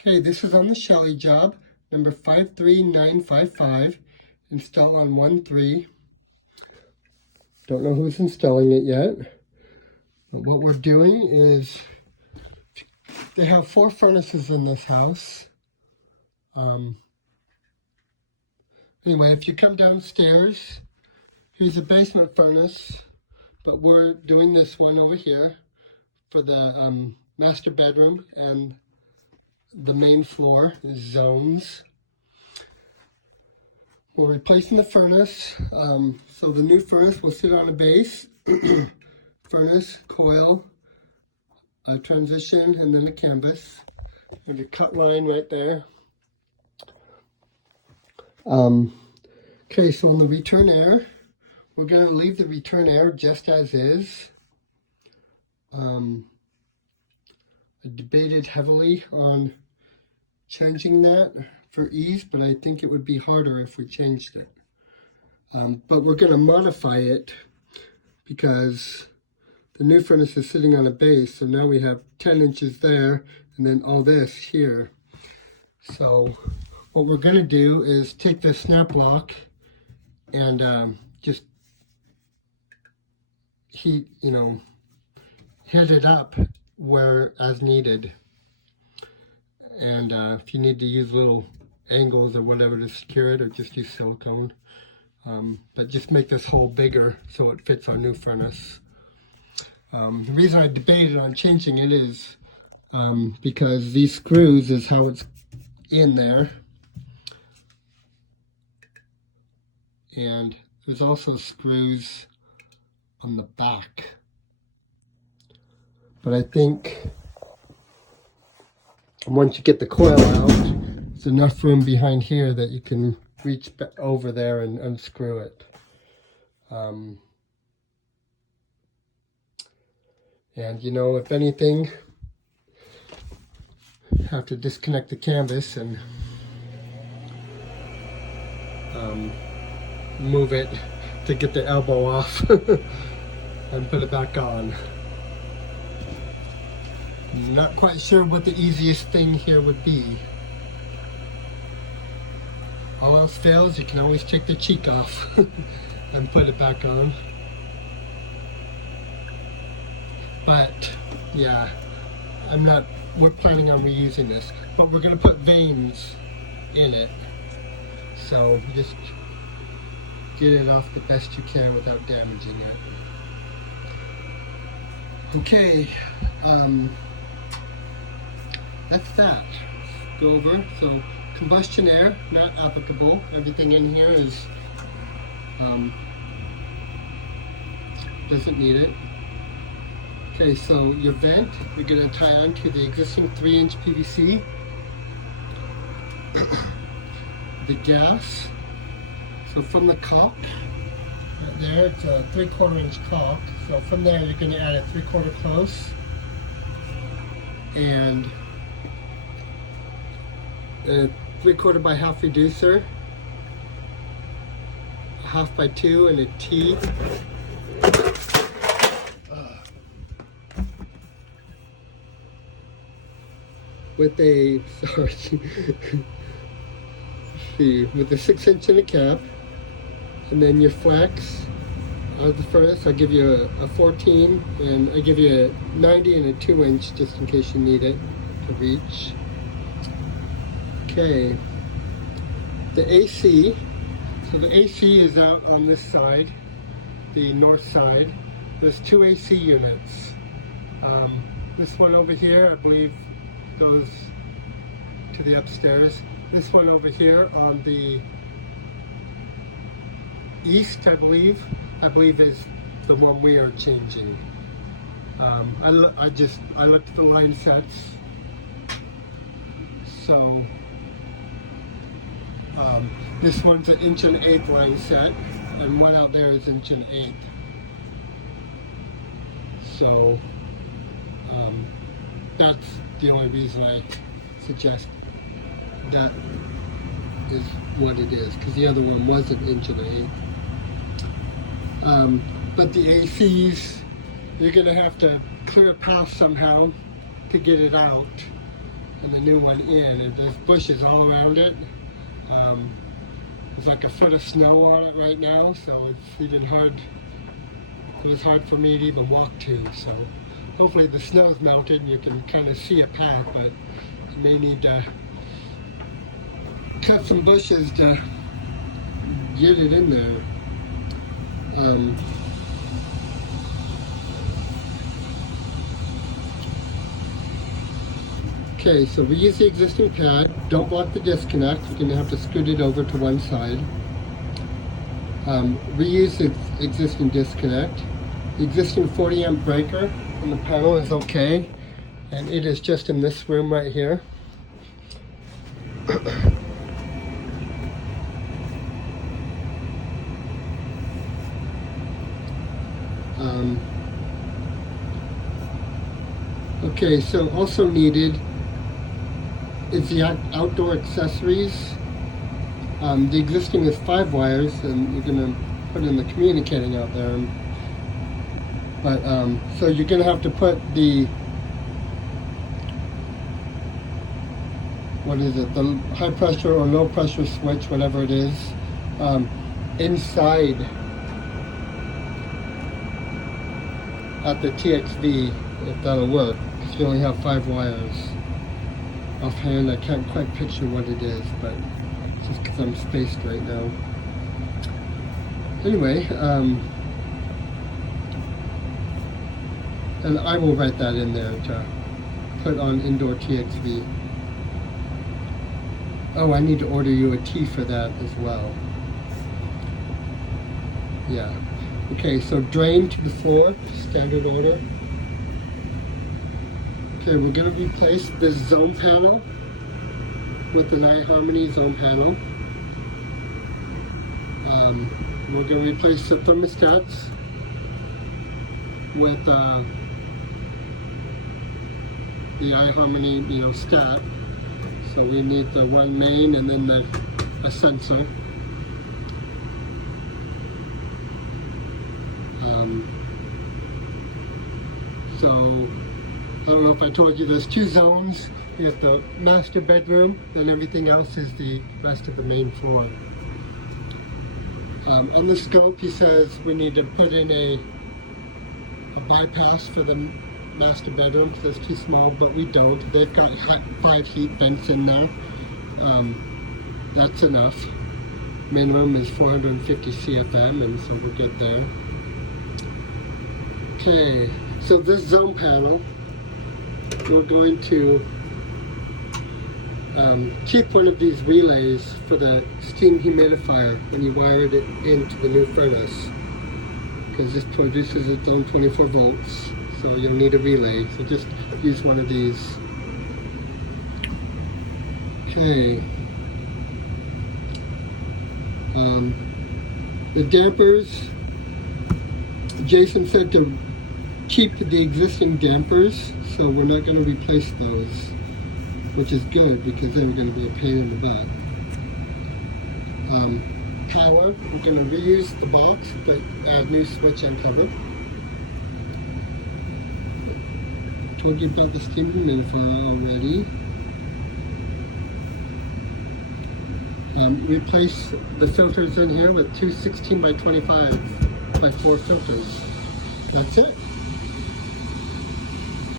Okay, this is on the Shelley job, number 53955, install on 1-3. Don't know who's installing it yet, but what we're doing is, they have 4 furnaces in this house. Anyway, if you come downstairs, here's a basement furnace, but we're doing this one over here for the master bedroom and the main floor zones. We're replacing the furnace, so the new furnace will sit on a base, furnace, coil, a transition, and then a canvas. And a cut line right there. Okay, so on the return air, we're going to leave the return air just as is. I debated heavily on changing that for ease, but I think it would be harder if we changed it. But we're going to modify it because the new furnace is sitting on a base, so now we have 10 inches there and then all this here. So what we're going to do is take this snap lock and just hit it up where as needed. And if you need to use little angles or whatever to secure it, or just use silicone. But just make this hole bigger so it fits our new furnace. The reason I debated on changing it is because these screws is how it's in there. And there's also screws on the back. But I think once you get the coil out, there's enough room behind here that you can reach over there and unscrew it. And if anything, have to disconnect the canvas and move it to get the elbow off and put it back on. I'm not quite sure what the easiest thing here would be. All else fails, you can always take the cheek off and put it back on. But yeah, we're planning on reusing this, but we're going to put vanes in it. So just get it off the best you can without damaging it. Okay, that's that. Go over. So combustion air, not applicable. Everything in here is doesn't need it. Okay, so your vent, you're going to tie on to the existing 3-inch PVC. The gas, so from the caulk, right there, it's a 3/4 inch caulk. So from there, you're going to add a 3/4 close and a 3/4 by half reducer, a 1/2 by 2, and a T. With a, with a 6-inch in a cap, and then your flex out of the furnace. I'll give you a 14, and I give you a 90 and a 2-inch just in case you need it to reach. Okay, the AC. So the AC is out on this side, the north side. There's 2 AC units. This one over here, I believe, goes to the upstairs. This one over here on the east, I believe is the one we are changing. I looked at the line sets. So this one's an 1.1 line set, and one out there is 1.8. So that's the only reason I suggest that is what it is, because the other one was an 1.8. But the ACs, you're going to have to clear a path somehow to get it out. and the new one in, and there's bushes all around it. There's like a foot of snow on it right now, so it's even hard. It was hard for me to even walk to. So hopefully the snow's melted and you can kind of see a path, but you may need to cut some bushes to get it in there. Okay, so we use the existing pad. Don't block the disconnect. You're going to have to scoot it over to one side. Reuse the existing disconnect. The existing 40 amp breaker on the panel is okay, and it is just in this room right here. Okay, so also needed is the outdoor accessories. The existing is 5 wires, and you're going to put in the communicating out there. But so you're going to have to put the, what is it, the high pressure or low pressure switch, whatever it is, inside at the TXV, if that'll work, because you only have 5 wires. Offhand, I can't quite picture what it is, but just because I'm spaced right now. Anyway, and I will write that in there to put on indoor TXV. Oh, I need to order you a T for that as well. Yeah. Okay, so drain to the floor, standard order. Okay, we're going to replace this zone panel with an iHarmony zone panel. We're going to replace the thermostats with the iHarmony, stat. So we need the one main and then a sensor. So I don't know if I told you, there's 2 zones. Here's the master bedroom, and everything else is the rest of the main floor. On the scope, he says we need to put in a bypass for the master bedroom, because it's too small, but we don't. They've got 5 heat vents in there. That's enough. Minimum is 450 CFM, and so we're good there. Okay, so this zone panel, we're going to keep one of these relays for the steam humidifier when you wire it into the new furnace, because this produces its own 24 volts, so you'll need a relay. So just use one of these. Okay. The dampers, Jason said to keep the existing dampers, so we're not going to replace those, which is good because they're going to be a pain in the butt. Power, we're going to reuse the box but add new switch and cover. Told you about the steam humidifier already. Replace the filters in here with 2 16 by 25 by 4 filters. That's it.